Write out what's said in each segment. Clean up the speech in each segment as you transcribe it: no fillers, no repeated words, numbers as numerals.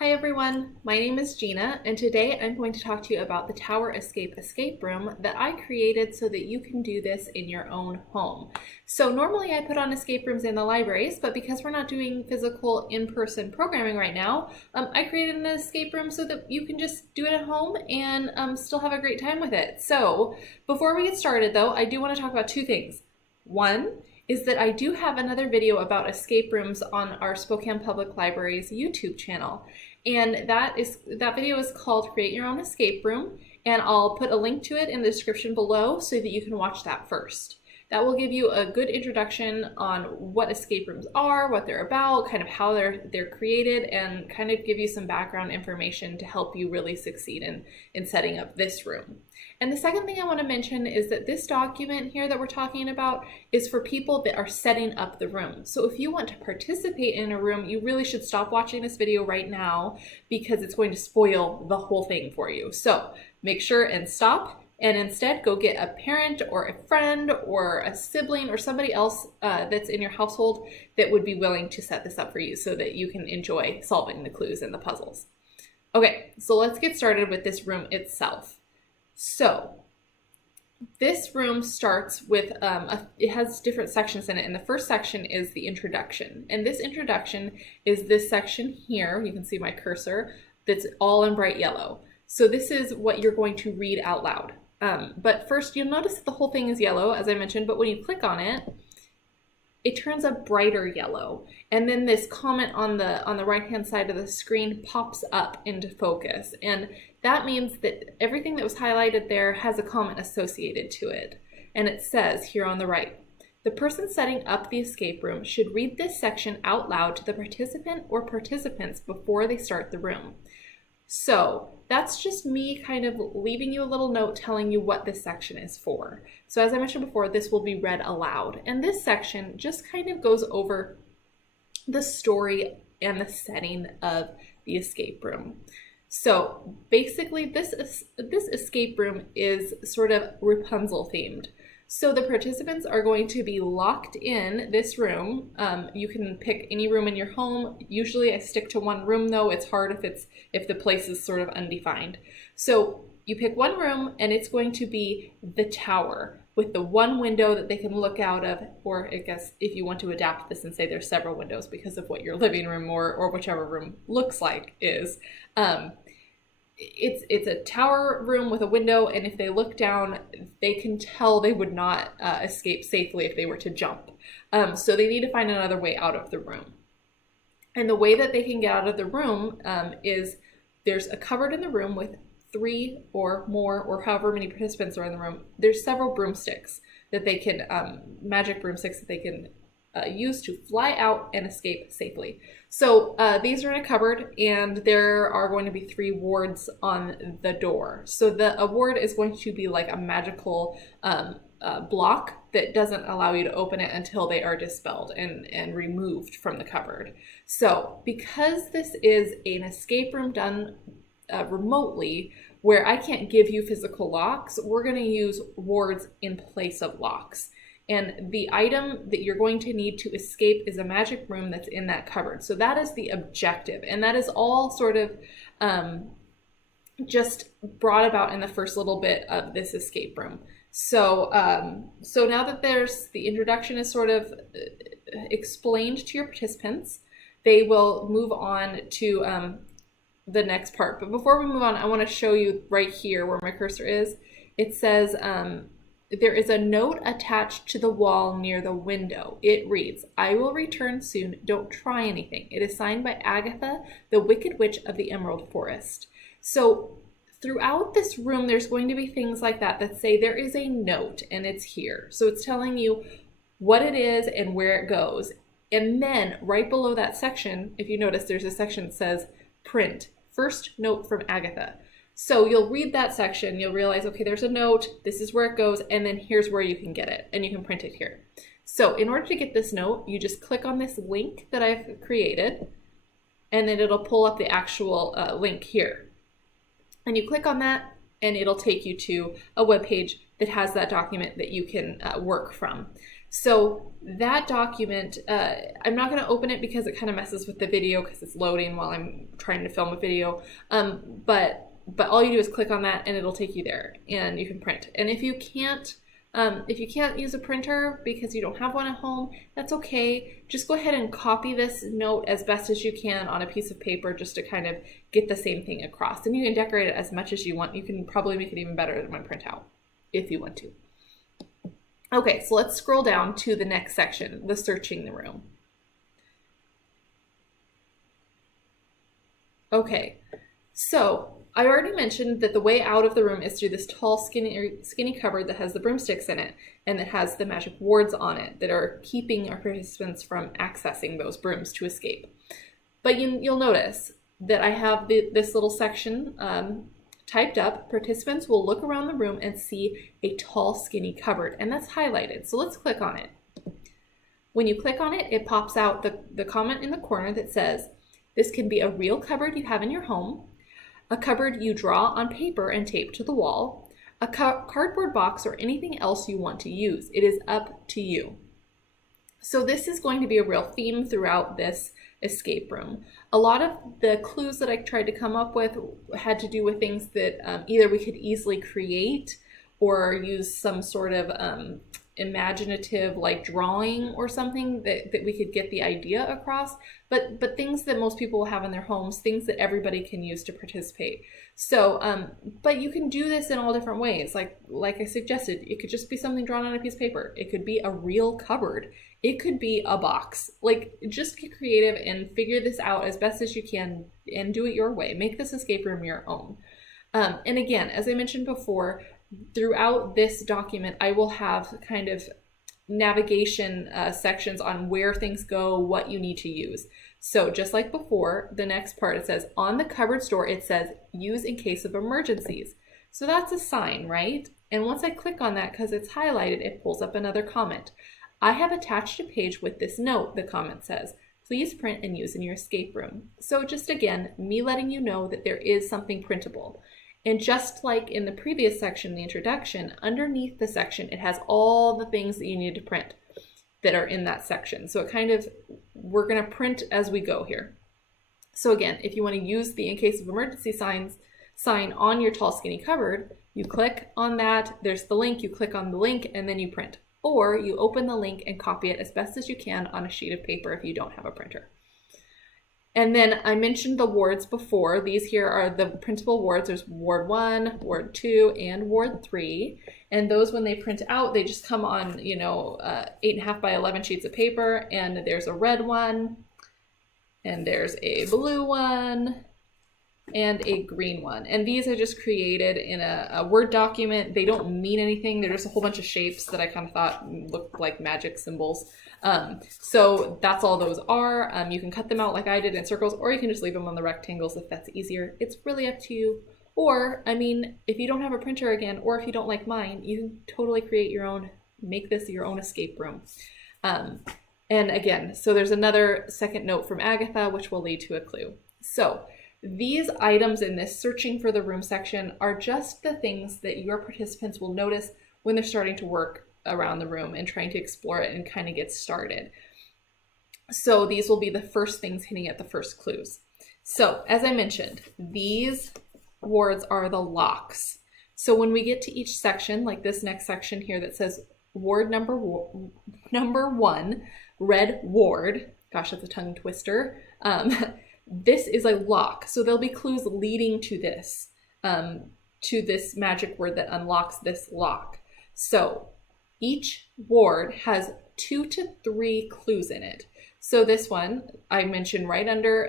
Hi everyone, my name is Gina, and today I'm going to talk to you about the Tower escape room that I created so that you can do this in your own home. So normally I put on escape rooms in the libraries, but because we're not doing physical in-person programming right now, I created an escape room so that you can just do it at home and still have a great time with it. So before we get started though, I do want to talk about two things. One is that I do have another video about escape rooms on our Spokane Public Library's YouTube channel. And that video is called Create Your Own Escape Room, and I'll put a link to it in the description below so that you can watch that first. That will give you a good introduction on what escape rooms are, what they're about, kind of how they're created, and kind of give you some background information to help you really succeed in setting up this room. And the second thing I want to mention is that this document here that we're talking about is for people that are setting up the room. So if you want to participate in a room, you really should stop watching this video right now because it's going to spoil the whole thing for you. So make sure and stop. And instead go get a parent or a friend or a sibling or somebody else that's in your household that would be willing to set this up for you so that you can enjoy solving the clues and the puzzles. Okay, so let's get started with this room itself. So this room starts with, it has different sections in it, and the first section is the introduction. And this introduction is this section here, you can see my cursor, that's all in bright yellow. So this is what you're going to read out loud. But first you'll notice that the whole thing is yellow, as I mentioned, but when you click on it, it turns a brighter yellow. And then this comment on the right-hand side of the screen pops up into focus. And that means that everything that was highlighted there has a comment associated to it. And it says here on the right, the person setting up the escape room should read this section out loud to the participant or participants before they start the room. So that's just me kind of leaving you a little note telling you what this section is for. So as I mentioned before, this will be read aloud. And this section just kind of goes over the story and the setting of the escape room. So basically this escape room is sort of Rapunzel themed. So the participants are going to be locked in this room. You can pick any room in your home. Usually I stick to one room though. It's hard if the place is sort of undefined. So you pick one room and it's going to be the tower with the one window that they can look out of, or I guess if you want to adapt this and say there's several windows because of what your living room or whichever room looks like is. It's a tower room with a window, and if they look down, they can tell they would not escape safely if they were to jump. So they need to find another way out of the room. And the way that they can get out of the room is there's a cupboard in the room with 3 or more, or however many participants are in the room. There's several broomsticks that they can, magic broomsticks that they can use to fly out and escape safely. So these are in a cupboard, and there are going to be 3 wards on the door. So a ward is going to be like a magical block that doesn't allow you to open it until they are dispelled and removed from the cupboard. So because this is an escape room done remotely, where I can't give you physical locks, we're going to use wards in place of locks. And the item that you're going to need to escape is a magic room that's in that cupboard. So that is the objective. And that is all sort of just brought about in the first little bit of this escape room. So so now that the introduction is sort of explained to your participants, they will move on to the next part. But before we move on, I want to show you right here where my cursor is. It says, there is a note attached to the wall near the window. It reads, I will return soon. Don't try anything. It is signed by Agatha, the Wicked Witch of the Emerald Forest. So throughout this room, there's going to be things like that say there is a note and it's here. So it's telling you what it is and where it goes. And then right below that section, if you notice, there's a section that says print, first note from Agatha. So you'll read that section, you'll realize, okay, there's a note, this is where it goes, and then here's where you can get it, and you can print it here. So in order to get this note, you just click on this link that I've created, and then it'll pull up the actual link here. And you click on that, and it'll take you to a web page that has that document that you can work from. So that document, I'm not going to open it because it kind of messes with the video because it's loading while I'm trying to film a video. But all you do is click on that and it'll take you there and you can print. And if you can't use a printer because you don't have one at home, that's okay. Just go ahead and copy this note as best as you can on a piece of paper just to kind of get the same thing across. And you can decorate it as much as you want. You can probably make it even better than my printout if you want to. Okay, so let's scroll down to the next section, the searching the room. Okay, so I already mentioned that the way out of the room is through this tall, skinny cupboard that has the broomsticks in it and that has the magic wards on it that are keeping our participants from accessing those brooms to escape. But you'll notice that I have this little section typed up. Participants will look around the room and see a tall, skinny cupboard, and that's highlighted. So let's click on it. When you click on it, it pops out the comment in the corner that says, this can be a real cupboard you have in your home, a cupboard you draw on paper and tape to the wall, a cardboard box, or anything else you want to use. It is up to you. So this is going to be a real theme throughout this escape room. A lot of the clues that I tried to come up with had to do with things that either we could easily create or use some sort of imaginative like drawing or something that we could get the idea across, but things that most people will have in their homes, things that everybody can use to participate. So but you can do this in all different ways. Like I suggested, it could just be something drawn on a piece of paper. It could be a real cupboard. It could be a box. Like, just get creative and figure this out as best as you can and do it your way. Make this escape room your own. And again, as I mentioned before, throughout this document, I will have kind of navigation sections on where things go, what you need to use. So just like before, the next part, it says on the cupboard door, it says use in case of emergencies. So that's a sign, right? And once I click on that, because it's highlighted, it pulls up another comment. I have attached a page with this note, the comment says. Please print and use in your escape room. So just again, me letting you know that there is something printable. And just like in the previous section, the introduction, underneath the section, it has all the things that you need to print that are in that section. So it kind of, we're going to print as we go here. So again, if you want to use the in case of emergency sign on your tall, skinny cupboard, you click on that, there's the link, you click on the link, and then you print. Or you open the link and copy it as best as you can on a sheet of paper if you don't have a printer. And then I mentioned the wards before. These here are the printable wards. There's Ward 1, Ward 2, and Ward 3. And those, when they print out, they just come on, 8.5 by 11 sheets of paper. And there's a red one, and there's a blue one, and a green one. And these I just created in a Word document. They don't mean anything. They're just a whole bunch of shapes that I kind of thought looked like magic symbols. So that's all those are. You can cut them out like I did in circles, or you can just leave them on the rectangles if that's easier. It's really up to you. Or, if you don't have a printer again, or if you don't like mine, you can totally create your own, make this your own escape room. And again, so there's another second note from Agatha, which will lead to a clue. So these items in this searching for the room section are just the things that your participants will notice when they're starting to work around the room and trying to explore it and kind of get started. So these will be the first things hitting at the first clues. So as I mentioned, these wards are the locks. So when we get to each section, like this next section here that says ward number 1, red ward, gosh, that's a tongue twister. This is a lock. So there'll be clues leading to this magic word that unlocks this lock. So each ward has 2 to 3 clues in it. So this one I mentioned right under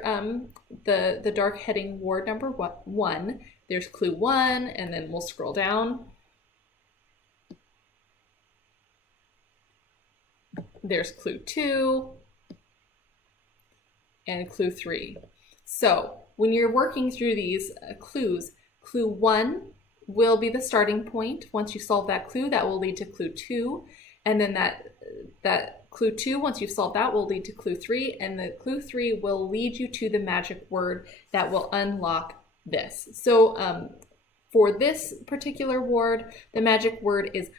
the dark heading ward number 1. There's clue 1, and then we'll scroll down. There's clue 2 and clue 3. So when you're working through these clues, clue 1 will be the starting point. Once you solve that clue, that will lead to clue 2. And then that clue 2, once you've solved that, will lead to clue 3. And the clue 3 will lead you to the magic word that will unlock this. So for this particular ward, the magic word is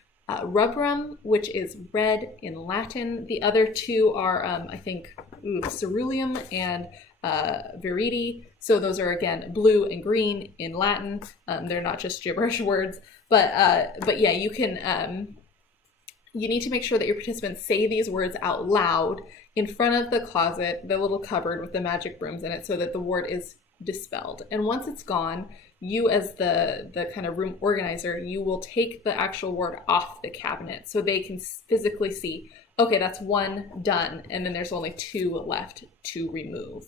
rubrum, which is red in Latin. The other two are, I think, ceruleum and viridi. So those are, again, blue and green in Latin. They're not just gibberish words. But yeah, you can... you need to make sure that your participants say these words out loud in front of the closet, the little cupboard with the magic brooms in it, so that the ward is dispelled. And once it's gone, you as the kind of room organizer, you will take the actual word off the cabinet so they can physically see, okay, that's one done, and then there's only two left to remove.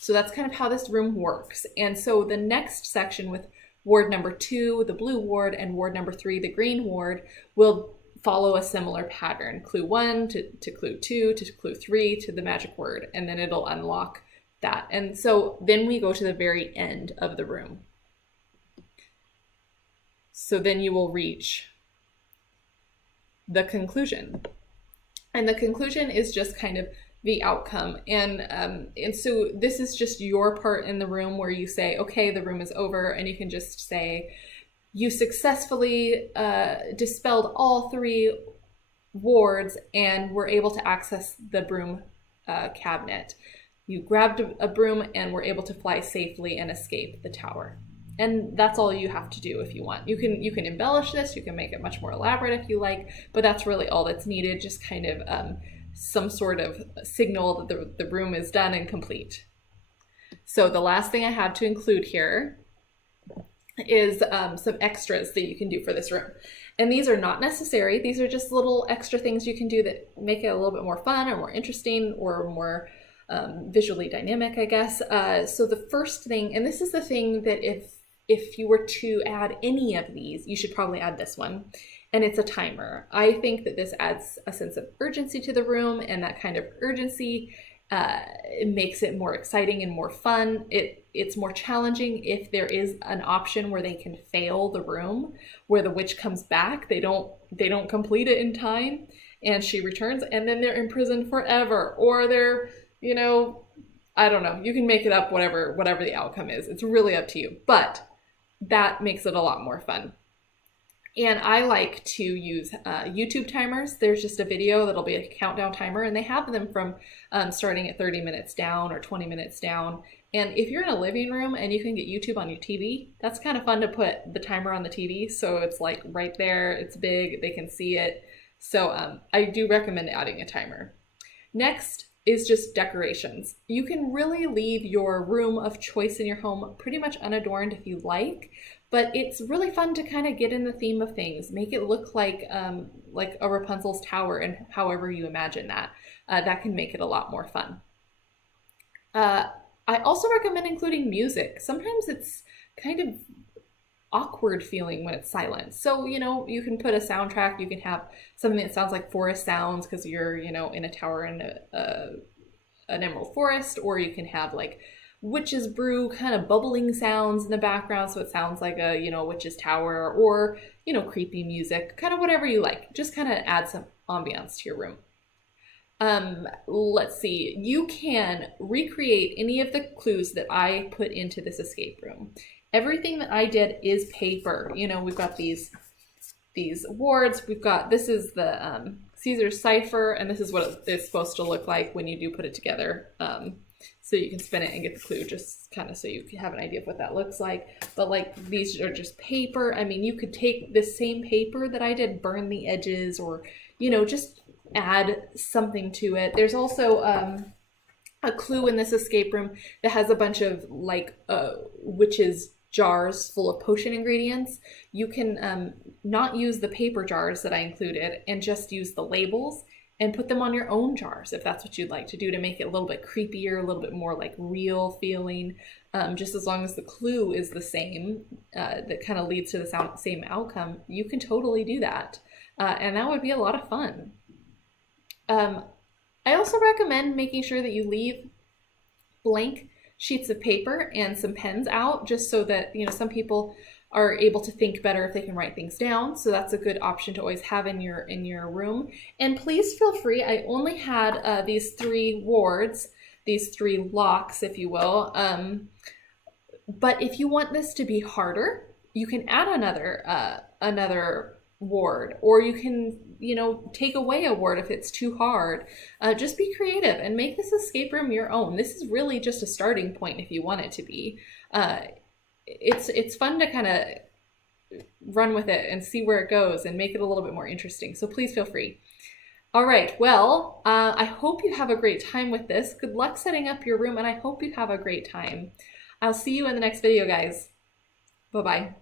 So that's kind of how this room works. And so the next section with ward number 2, the blue ward, and ward number 3, the green ward, will follow a similar pattern. Clue 1 to clue 2 to clue 3 to the magic word, and then it'll unlock that. And so then we go to the very end of the room. So then you will reach the conclusion. And the conclusion is just kind of the outcome. And so this is just your part in the room where you say, okay, the room is over, and you can just say, you successfully dispelled all 3 wards and were able to access the broom cabinet. You grabbed a broom and were able to fly safely and escape the tower. And that's all you have to do if you want. You can embellish this, you can make it much more elaborate if you like, but that's really all that's needed, just kind of some sort of signal that the room is done and complete. So the last thing I have to include here is some extras that you can do for this room. And these are not necessary. These are just little extra things you can do that make it a little bit more fun or more interesting or more visually dynamic, I guess. So the first thing, and this is the thing that if you were to add any of these, you should probably add this one, and it's a timer. I think that this adds a sense of urgency to the room, and that kind of urgency it makes it more exciting and more fun. It's more challenging if there is an option where they can fail the room, where the witch comes back, they don't complete it in time, and she returns, and then they're imprisoned forever, or they're, you know, I don't know. You can make it up, whatever the outcome is. It's really up to you, but that makes it a lot more fun. And I like to use YouTube timers. There's just a video that'll be a countdown timer, and they have them from starting at 30 minutes down or 20 minutes down. And if you're in a living room and you can get YouTube on your TV, that's kind of fun to put the timer on the TV. So it's like right there, it's big, they can see it. So I do recommend adding a timer. Next is just decorations. You can really leave your room of choice in your home pretty much unadorned if you like, but it's really fun to kind of get in the theme of things, make it look like a Rapunzel's tower, and however you imagine that. That can make it a lot more fun. I also recommend including music. Sometimes it's kind of awkward feeling when it's silent. So, you know, you can put a soundtrack, you can have something that sounds like forest sounds because you're, you know, in a tower in an emerald forest, or you can have like witch's brew kind of bubbling sounds in the background, so it sounds like a, you know, witch's tower, or, you know, creepy music, kind of whatever you like. Just kind of add some ambiance to your room. Let's see, you can recreate any of the clues that I put into this escape room. Everything that I did is paper. You know, we've got these wards, we've got, this is the Caesar's cipher, and this is what it's supposed to look like when you do put it together. So you can spin it and get the clue, just kind of so you can have an idea of what that looks like. But like, these are just paper. I mean, you could take this same paper that I did, burn the edges, or, you know, just add something to it. There's also a clue in this escape room that has a bunch of like witches' jars full of potion ingredients. You can not use the paper jars that I included and just use the labels and put them on your own jars if that's what you'd like to do, to make it a little bit creepier, a little bit more like real feeling. Just as long as the clue is the same, that kind of leads to the same outcome, you can totally do that. And that would be a lot of fun. I also recommend making sure that you leave blank sheets of paper and some pens out, just so that, you know, some people are able to think better if they can write things down. So that's a good option to always have in your room. And please feel free. I only had these 3 wards, these 3 locks, if you will. But if you want this to be harder, you can add another ward, or you can, you know, take away a ward if it's too hard. Just be creative and make this escape room your own. This is really just a starting point if you want it to be. It's fun to kind of run with it and see where it goes and make it a little bit more interesting. So please feel free. All right, well, I hope you have a great time with this. Good luck setting up your room, and I hope you have a great time. I'll see you in the next video, guys. Bye-bye.